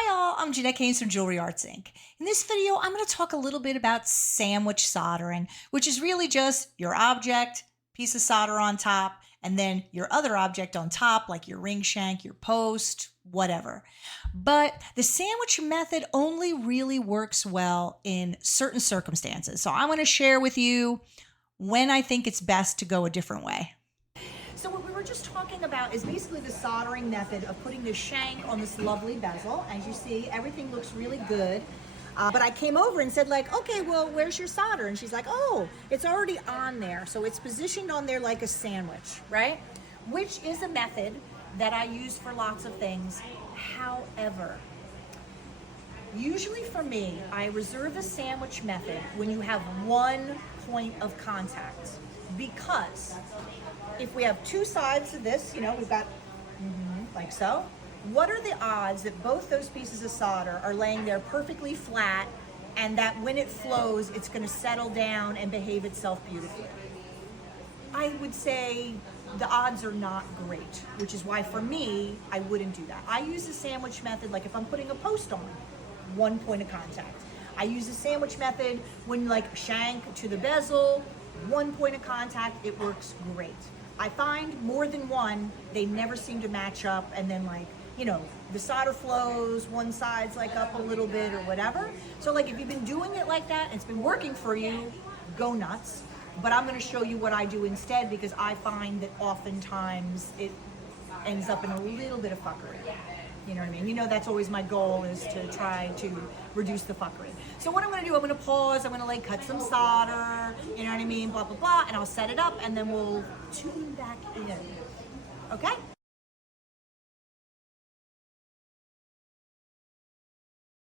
Hi all, I'm Jeanette Keynes from Jewelry Arts Inc. In this video, I'm going to talk a little bit about sandwich soldering, which is really just your object, piece of solder on top, and then your other object on top, like your ring shank, your post, whatever. But the sandwich method only really works well in certain circumstances. So I'm going to share with you when I think it's best to go a different way. So what we were just talking about is basically the soldering method of putting the shank on this lovely bezel. As you see, everything looks really good. But I came over and said like, okay, well, where's your solder? And she's like, oh, it's already on there. So it's positioned on there like a sandwich, right? Which is a method that I use for lots of things. However, usually for me, I reserve a sandwich method when you have one point of contact. Because if we have two sides of this, you know, we've got like so, what are the odds that both those pieces of solder are laying there perfectly flat and that when it flows, it's going to settle down and behave itself beautifully? I would say the odds are not great, which is why for me, I wouldn't do that. I use the sandwich method like if I'm putting a post on, one point of contact. I use the sandwich method when like shank to the bezel, one point of contact, it works great. I find more than one, they never seem to match up, and then like, you know, the solder flows, one side's like up a little bit or whatever. So like if you've been doing it like that and it's been working for you, go nuts. But I'm gonna show you what I do instead because I find that oftentimes it ends up in a little bit of fuckery. You know what I mean? You know that's always my goal, is to try to reduce the fuckery. So what I'm gonna do, I'm gonna pause, I'm gonna like cut some solder, you know what I mean, blah, blah, blah, and I'll set it up and then we'll tune back in, okay?